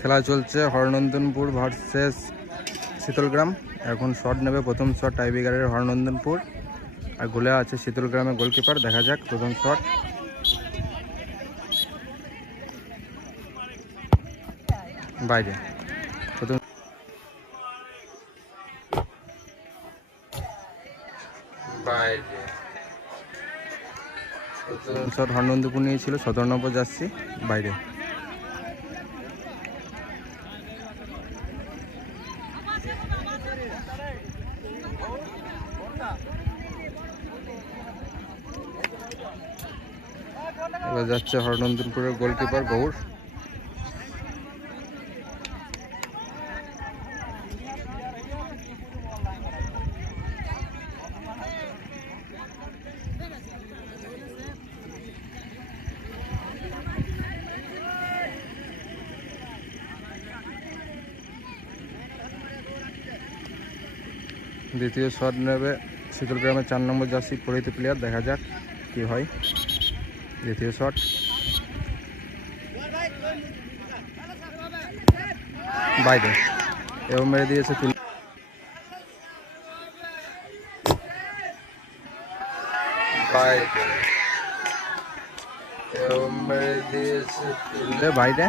খেলা চলছে হরনন্দনপুর ভার্সেস শীতলগ্রাম। এখন শট নেবে, প্রথম শট টাইব্রেকারের হরনন্দনপুর, আর গোলে আছে শীতলগ্রামের গোলকিপার। দেখা যাক প্রথম শট। বাইরে, প্রথম বাইরে। প্রথম শট হরনন্দনপুর নিয়েছিল 17 নম্বর জার্সি, বাইরে। এবার যাচ্ছে হরনন্দনপুরের গোলকিপার গৌর। দ্বিতীয় শট নেবে শীতলগ্রামের 4 নম্বর জার্সি পরিহিত প্লেয়ার। দেখা যাক কি হয়। দ্বিতীয় শট বাইরে, এবং মেরে দিয়েছে বাইরে,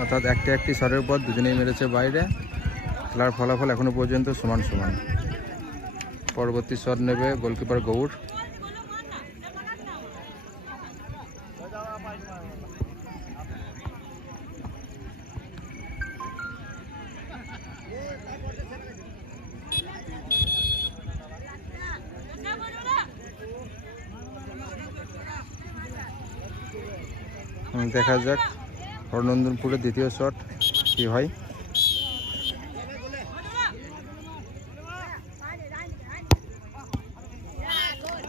অর্থাৎ একটি শটের পর দুজনেই মেরেছে বাইরে। খেলার ফলাফল এখনো পর্যন্ত সমান সমান। পরবর্তী শট নেবে গোলকিপার গৌর। দেখা যাক হরনন্দনপুরের দ্বিতীয় শট কি হয়।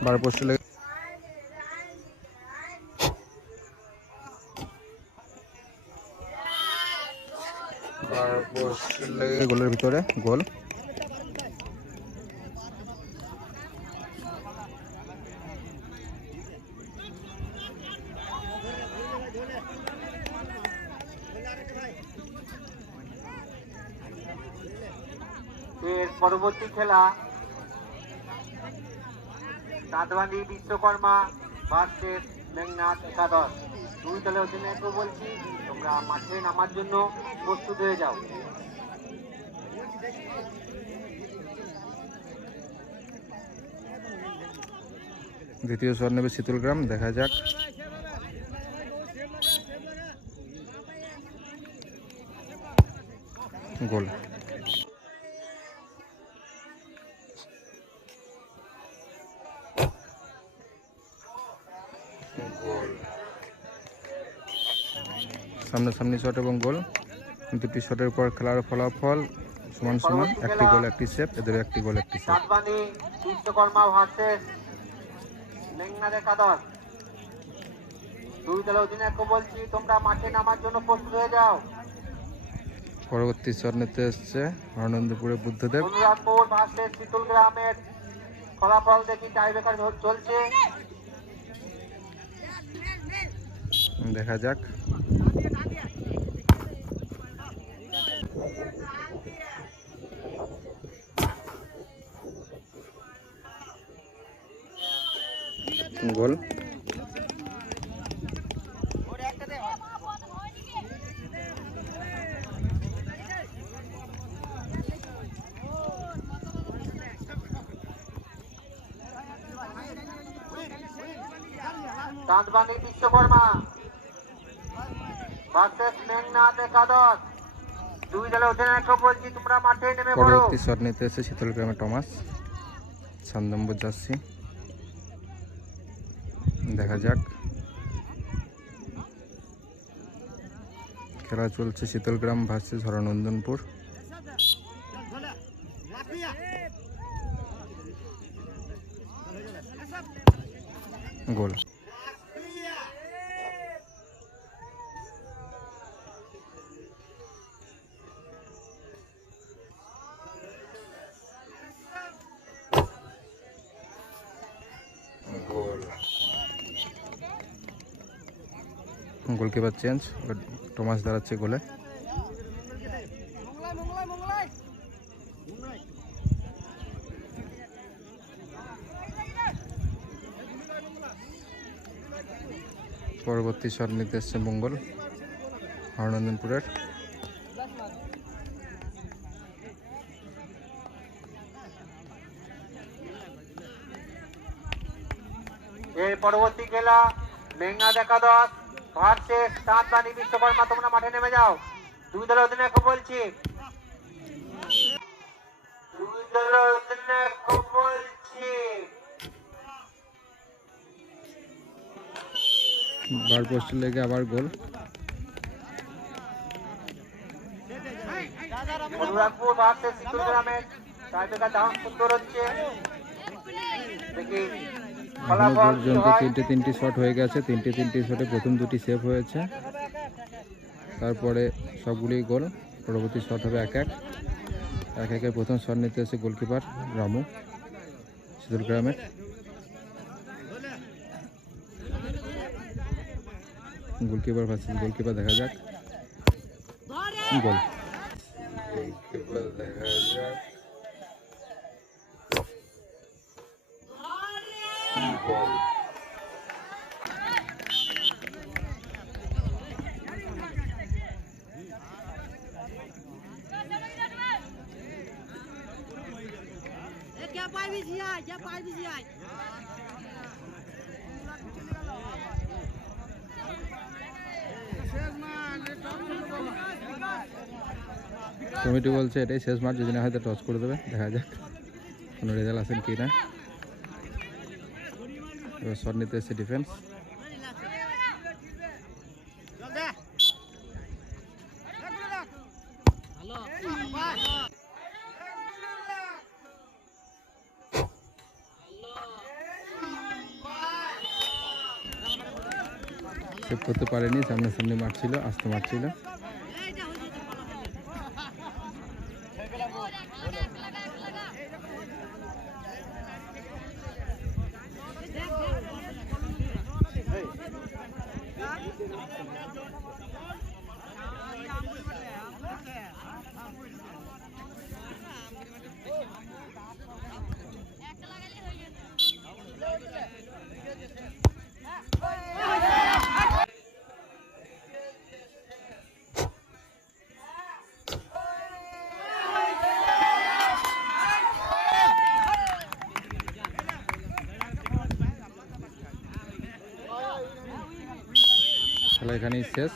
বার পোস্টে লেগে গোলের ভিতরে গোল। পরবর্তী খেলা দাঁতবান্ধি বিশ্বকর্মা ভার্সেস মেঘনাথ একাদশ। দুই দলের অধিনায়কও বলছি তোমরা মাঠে নামার জন্য প্রস্তুত হয়ে যাও। দ্বিতীয় শট নেবে শীতলগ্রাম। দেখা যাক গোল। সামনাসামনি শট এবং গোল। দুটি শটের পর খেলার ফলাফল সমান সমান। একটি গোল একটি সেভ, এদের একটি গোল একটি সেভ। দাঁতবান্ধি বিশ্বকর্মা ভার্সেস মেঘনাথ একাদশ। দুই দলের অধিনায়কও বলছি তোমরা মাঠে নামার জন্য প্রস্তুত হয়ে যাও। পরবর্তী শট নিতে এসছে হরনন্দপুরের বুদ্ধদেব। অনুরাধপুর ভার্সেস শীতলগ্রামের ফলাফল দেখি টাইব্রেকার চলছে। দেখা যাক গোল। দাঁতবান্ধি বিশ্বকর্মা ভার্সেস মেঘনাথ একাদশ। দুই দলের অধিনায়ক বলছি তোমরা মাঠে নেমে পড়ো। পরবর্তী শট নিতে এসে শীতলগ্রামের টমাস, 7 নম্বর জার্সি। দেখা যাক। খেলা চলছে শীতলগ্রাম ভার্সেস হরনন্দনপুর। গোল। গোলকিপার চেঞ্জ, টমাস দাঁড়াচ্ছে গোলে। পরবর্তী শট নিতে এসছে মঙ্গল হরনন্দনপুরের। এর পরবর্তী খেলা মেঘনাথ একাদশ ভার্সেস চাঁদবানি বিশ্বকর্মা। তোমরা মাঠে নেমে যাও। দুই দলের অধিনায়ক বলছি, দুই দলের অধিনায়ক বলছি। বার পোস্টে লেগে আবার গোল। অনুরাগপুর ভার্সেস সিতুল গ্রামের টাইব্রেকার দাম সুন্দর হচ্ছে। দেখি এখনো ফলাফল কি পর্যন্ত হয়। তিনটি শট হয়ে গেছে। তিনটি শটে প্রথম দুটি সেভ হয়েছে, তারপরে সবগুলোই গোল। পরবর্তী শট হবে এক একে প্রথম শট নিতে এসে গোলকিপার রামু সিতুল গ্রামের। গোলকিপার ভার্সেস গোলকিপার, দেখা যাক গোল। কমিটি বলছে এটাই শেষ ম্যাচ, যদি না হয়তো টস করে দেবে। দেখা যাক কোনো রেজাল্ট আসেন কি না। এবার শট নিতে এসছে ডিফেন্স। সেভ করতে পারেনি, সামনাসামনি মারছিল, আস্তে মারছিল। খেলা এখানেই শেষ।